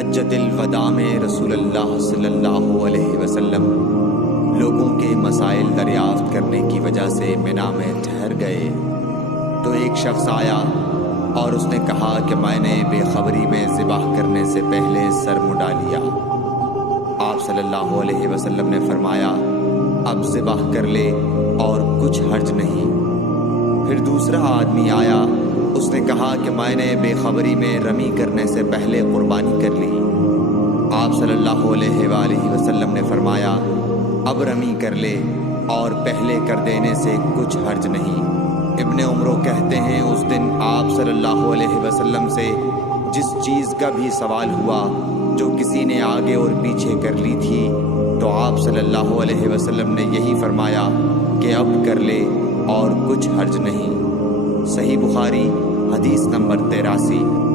حجۃ الوداع میں رسول اللہ صلی اللہ علیہ وسلم لوگوں کے مسائل دریافت کرنے کی وجہ سے منا میں ٹھہر گئے تو ایک شخص آیا اور اس نے کہا کہ میں نے بے خبری میں ذبح کرنے سے پہلے سر مڈا لیا۔ آپ صلی اللہ علیہ وسلم نے فرمایا اب ذبح کر لے اور کچھ حرج نہیں۔ پھر دوسرا آدمی آیا، اس نے کہا کہ میں نے بے خبری میں رمی کرنے سے پہلے قربانی کر لی۔ آپ صلی اللہ علیہ وآلہ وسلم نے فرمایا اب رمی کر لے اور پہلے کر دینے سے کچھ حرج نہیں۔ ابن عمرو کہتے ہیں اس دن آپ صلی اللہ علیہ وسلم سے جس چیز کا بھی سوال ہوا جو کسی نے آگے اور پیچھے کر لی تھی تو آپ صلی اللہ علیہ وسلم نے یہی فرمایا کہ اب کر لے اور کچھ حرج نہیں۔ صحیح بخاری حدیث نمبر 83۔